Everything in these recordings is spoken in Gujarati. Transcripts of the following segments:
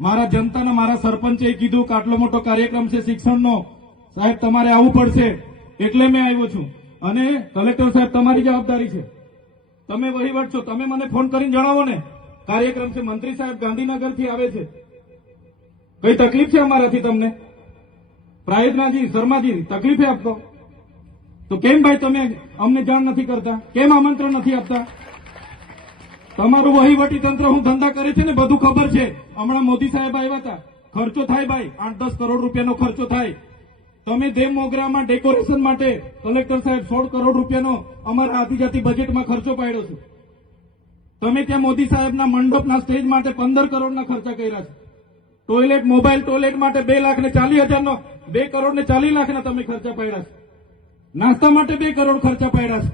મારા જનતાના મારા સરપંચે કીધું કે આટલો મોટો કાર્યક્રમ છે શિક્ષણનો, સાહેબ તમારે આવવું પડશે, એટલે મેં આવ્યો છું. અને કલેક્ટર સાહેબ તમારી જવાબદારી છે, તમે વહીવટ છો, તમે મને ફોન કરીને જણાવો ને કાર્યક્રમ છે. મંત્રી સાહેબ ગાંધીનગરથી આવે છે, કઈ તકલીફ છે અમારાથી તમને? પ્રાયતનાજી શર્માજી તકલીફ છે આપકો? તો કેમ ભાઈ તમે અમને જાણ નથી કરતા? કેમ આમંત્રણ નથી આપતા? તમારું વહીવટી તંત્ર હું ધંધા કરે છે ને બધું ખબર છે. હમણાં મોદી સાહેબ આવ્યા હતા, ખર્ચો થાય ભાઈ, 8-10 કરોડ રૂપિયાનો ખર્ચો થાય. તમે દેવ મોગરામાં ડેકોરેશન માટે કલેક્ટર સાહેબ 16 કરોડ રૂપિયાનો અમારા આદિજાતિ બજેટમાં ખર્ચો પાડ્યો છે. તમે ત્યાં મોદી સાહેબના મંડપના સ્ટેજ માટે 15 કરોડના ખર્ચા કર્યા છે. ટોયલેટ, મોબાઈલ ટોયલેટ માટે 2,40,000નો 2 કરોડ ને 40 લાખના તમે ખર્ચા પાડ્યા છે. નાસ્તા માટે 2 કરોડ ખર્ચા પાડ્યા છે.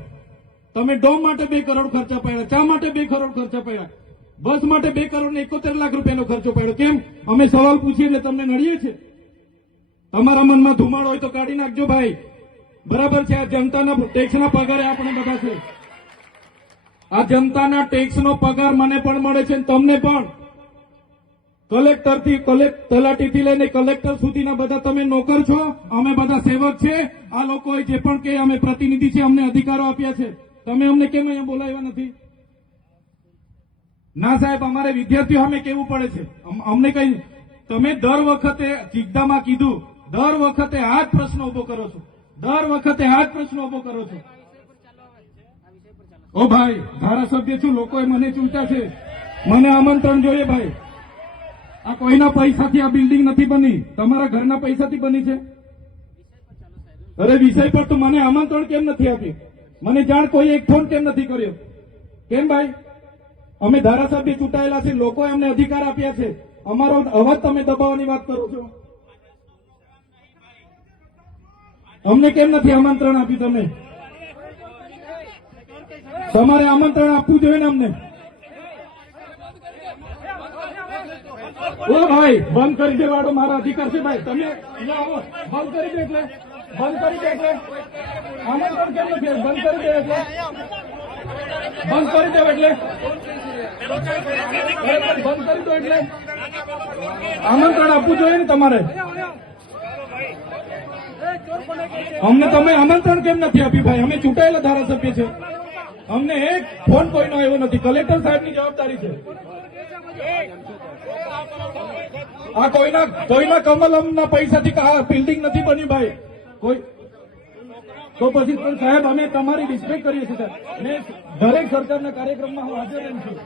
તમે ડોમ માટે 2 કરોડ ખર્ચા પાડ્યા, ચા માટે 2 કરોડ ખર્ચા પાડ્યા, બસ માટે 2 કરોડ ને 71 લાખ રૂપિયાનો ખર્ચો પાડ્યો. કેમ? અમે સવાલ પૂછીએ એટલે તમને નડીએ છે? તમારા મનમાં ધુમાડો હોય તો કાઢી નાખજો ભાઈ. બરાબર છે, આ જનતાના ટેક્સના પગારે આપણે બધા છે. આ જનતાના ટેક્સનો પગાર મને પણ મળે છે, તમને પણ. કલેક્ટરથી તલાટીથી લઈને કલેક્ટર સુધીના બધા તમે નોકર છો, અમે બધા સેવક છે. આ લોકોએ જે પણ કે અમે પ્રતિનિધિ છે, અમને અધિકારો આપ્યા છે. તમે અમને કેમ અહીંયા બોલાવ્યા નથી? ના સાહેબ, અમારે વિદ્યાર્થીઓ સામે કેવું પડે છે. અમને કઈ, તમે દર વખતે ચિકદામાં કીધું, દર વખતે આ જ પ્રશ્ન ઉભો કરો છો, દર વખતે આ જ પ્રશ્ન ઉભો કરો છો. ઓ ભાઈ, ધારાસભ્ય છું, લોકોએ મને ચૂંટ્યા છે, મને આમંત્રણ જોઈએ ભાઈ. આ કોઈના પૈસાથી આ બિલ્ડિંગ નથી બની, તમારા ઘરના પૈસાથી બની છે. અરે વિષય પર તો મને આમંત્રણ કેમ નથી આપ્યું? મને જાણ કોઈ એક ફોન કેમ નથી કર્યો? કેમ ભાઈ? અમે ધારાસભ્ય ચૂંટાયેલા છે, લોકોએ અમને અધિકાર આપ્યા છે, અમારો અવાજ તમે દબાવવાની વાત કરો છો. અમને કેમ નથી આમંત્રણ આપ્યું? તમે તમારે આમંત્રણ આપવું જોઈએ ને અમને. ઓ ભાઈ, બંધ કરી દેવાડો, મારા અધિકાર છે ભાઈ. તમે આવો, બંધ કરી દે એટલે, બંધ કરી દે એટલે આમંત્રણ કેમ નથી? બંધ કરી દે એટલે, બંધ કરી દો એટલે, બંધ કરી દો એટલે આમંત્રણ આપવું જોઈએ ને તમારે. અમને તમે આમંત્રણ કેમ નથી આપ્યું ભાઈ? અમે ચૂંટાયેલા ધારાસભ્ય છે, અમને એક ફોન કોઈનો આવ્યો નથી. કલેક્ટર સાહેબની જવાબદારી છે. આ કોઈના કમલમના પૈસાથી આ બિલ્ડિંગ નથી બની ભાઈ. કોઈ તો પછી પણ સાહેબ, અમે તમારી રિસ્પેક્ટ કરીએ છીએ સાહેબ, ને દરેક સરકારના કાર્યક્રમમાં હું હાજર છું.